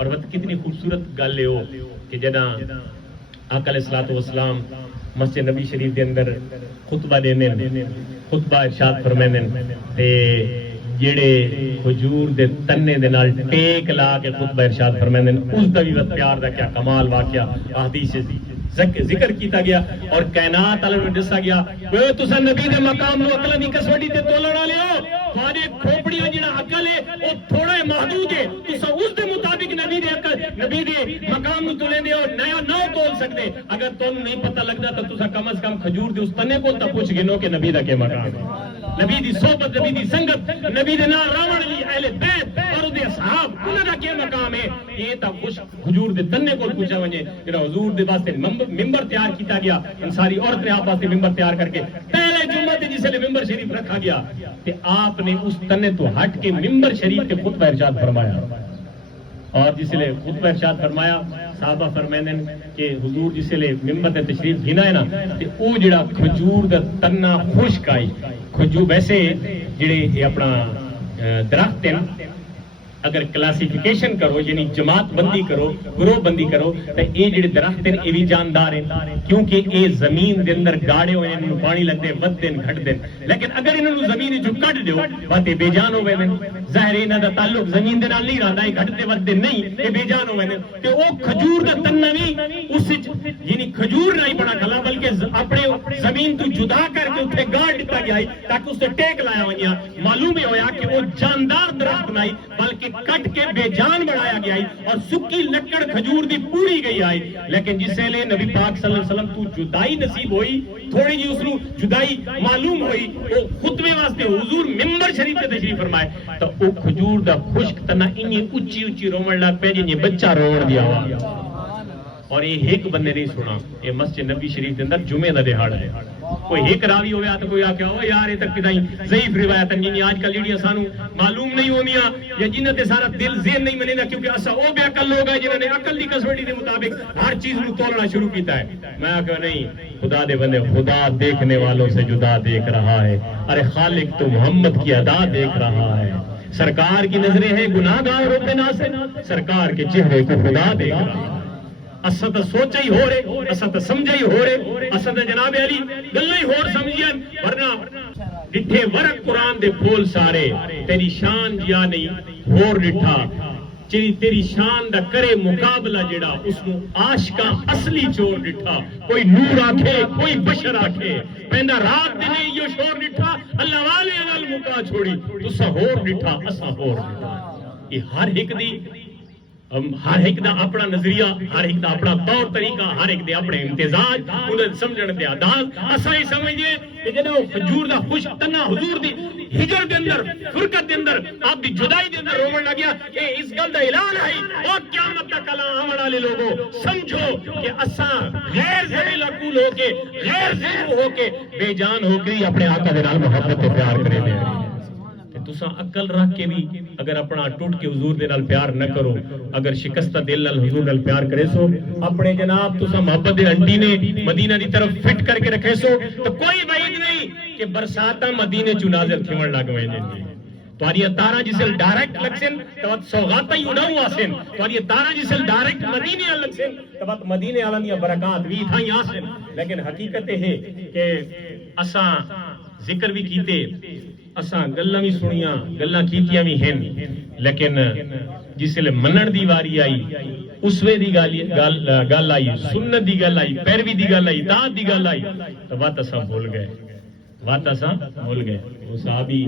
اور وقت کتنی خوبصورت گل ہے وہ کہ جدا آقا علیہ الصلوۃ والسلام مسجد نبی شریف دے اندر خطبہ دینے خطبہ ارشاد فرمائیں تے جڑے کھجور دے تنے دے نال ٹیک لا کے خطبہ ارشاد فرمائیں اس دا بھی پیار دا کیا کمال واقعہ احادیث ذکر کیتا گیا اور کائنات عالم میں دسا گیا وہ تساں نبی دے مقام نو عقل نہیں کسوٹی تے تولن والے ہو تھوڑے کھوپڑی جڑا عقل ہے وہ تھوڑا محدود ہے تساں اس دے مطابق نبی دے عقل نبی دے مقام نو تولے دے اور نیا نہ تول سکتے اگر تم نہیں پتہ لگدا تو تساں کم از کم کھجور دے اس تنے کو تا پوچھ گنو کہ نبی دا کیا مقام ہے نبی دی صحبت نبی دی سنگت نبی دے نال راون علی اہل بیت اور دے اصحاب انہاں دا کیا مقام ہے یہ تا حضور دے تنے کو پوچھا ونجے جڑا حضور دے واسطے ممبر تیار کیتا گیا انصاری عورت نے آپ واسطے ممبر تیار کر کے پہلے جمعہ تے جس نے ممبر شریف رکھا گیا تے آپ نے اس تنے تو ہٹ کے ممبر شریف تے خطبہ ارشاد فرمایا اور جس نے خطبہ ارشاد فرمایا صحابہ فرمائیں کہ حضور جس نے ممبر تے تشریف گھنا ہے نا تے او جڑا کھجور دا تنا خشک آئی کھجور ویسے جڑے اپنا درخت ہے نا اگر کلاسیفیکیشن کرو یعنی جماعت بندی کرو گروہ بندی کرو تو یہ جڑے درخت ہیں یہ بھی جاندار ہیں کیونکہ یہ زمین دے اندر گاڑے ہوئے ہیں پانی لگتے ود دن گھٹ دن لیکن اگر انہوں زمین جو کٹ دیو باتیں بے جان ہوئے ہیں ظاہر انہاں دا تعلق زمین دے نال نہیں رہندا ہے گھٹتے ود دن نہیں یہ بے جان ہوئے ہیں کہ وہ کھجور دا تنا بھی اس یعنی کھجور نہیں بڑا کھلا بلکہ اپنے زمین تو جدا کر کے اتنے گاڑ دیتا گیا ہے تاکہ اسے ٹیک لایا ہویا معلوم ہی ہویا کہ وہ جاندار درخت نہیں بلکہ کٹ کے بے جان بڑھایا گیا ہے اور سکی لکڑ کھجور دی پوری گئی ہے لیکن جس سے لے نبی پاک صلی اللہ علیہ وسلم تو جدائی نصیب ہوئی تھوڑی جی اس نو جدائی معلوم ہوئی وہ خطبے واسطے حضور ممبر شریف تے تشریف فرمائے تو او کھجور دا خشک تنا انہی اچھی اچھی رومن لگ پہ جی بچہ روڑ دیا ہوا اور یہ ایک بندے نہیں سنا یہ مسجد نبی شریف کے اندر جمعے دا دہاڑا ہے کوئی ایک راوی ہویا تو کوئی آکھیا او یار یہ تک کدائیں ضعیف روایت ہیں جنہیں آج کل جڑیاں سانو معلوم نہیں ہوندیاں یا جنہاں تے سارا دل ذہن نہیں منیندا کیونکہ اسا او بے عقل لوگ ہیں جنہاں نے عقل دی کسوٹی دے مطابق ہر چیز نو تولنا شروع کیتا ہے میں آکھیا نہیں خدا دے بندے خدا دیکھنے والوں سے جدا دیکھ رہا ہے ارے خالق تو محمد کی ادا دیکھ رہا ہے سرکار کی نظریں ہیں گناہ گاروں پہ نہ سے سرکار کے چہرے کو خدا دیکھ رہا ہے اساں تے سوچا ہی ہو رہے اساں تے سمجھا ہی ہو رہے اساں تے جناب علی گلاں ہی ہور سمجھن ورنہ ڈٹھے ورق قرآن دے پھول سارے تیری شان جیا نہیں ہور ڈٹھا چری تیری شان دا کرے مقابلہ جڑا اس نو عاشقاں اصلی چور ڈٹھا کوئی نور آکھے کوئی بشر آکھے پیندا رات دے نہیں یہ شور ڈٹھا اللہ والے وال مکا چھوڑی تساں ہور ڈٹھا اساں ہور ڈٹھا یہ ہر ایک دی ہر ایک دا اپنا نظریہ ہر ایک دا اپنا طور طریقہ ہر ایک دے اپنے امتزاج انہیں سمجھنے دے آداز اساں ہی سمجھے کہ جنہوں کھجور دا خشک تنا حضور دی ہجر دے اندر فرقت دے اندر آپ دی جدائی دے اندر رومن لگیا کہ اس گل دا اعلان ہے اور قیامت تک اللہ آمن والے لوگوں سمجھو کہ اساں غیر ذریل عقول ہو کے غیر ذریل ہو کے بے جان ہو کے اپنے آقا دے نال محبت تے پیار کرے دے تساں عقل رکھ کے بھی اگر اپنا ٹوٹ کے حضور دے نال پیار نہ کرو اگر شکستہ دل نال حضور نال پیار کرے سو اپنے جناب تساں محبت دے انٹی نے مدینہ دی طرف فٹ کر کے رکھے سو تو کوئی بعید نہیں کہ برساتاں مدینے چ نازل تھیون لگ وے جی تواریاں تاراں جسل ڈائریکٹ لگسن تو سوغاتاں ہی اڑاؤ آسن تواریاں تاراں جسل ڈائریکٹ مدینے ال لگسن تو مدینے والوں دی برکات وی تھائی آسن لیکن حقیقت ہے کہ اساں ذکر بھی کیتے اساں گلاں بھی سنیاں گلاں کیتیاں بھی ہیں لیکن جس لے منن دی واری آئی اسوے دی گل آئی سنت دی گل آئی پیروی دی گل آئی اطاعت دی گل آئی تو بات اساں بھول گئے وہ صحابی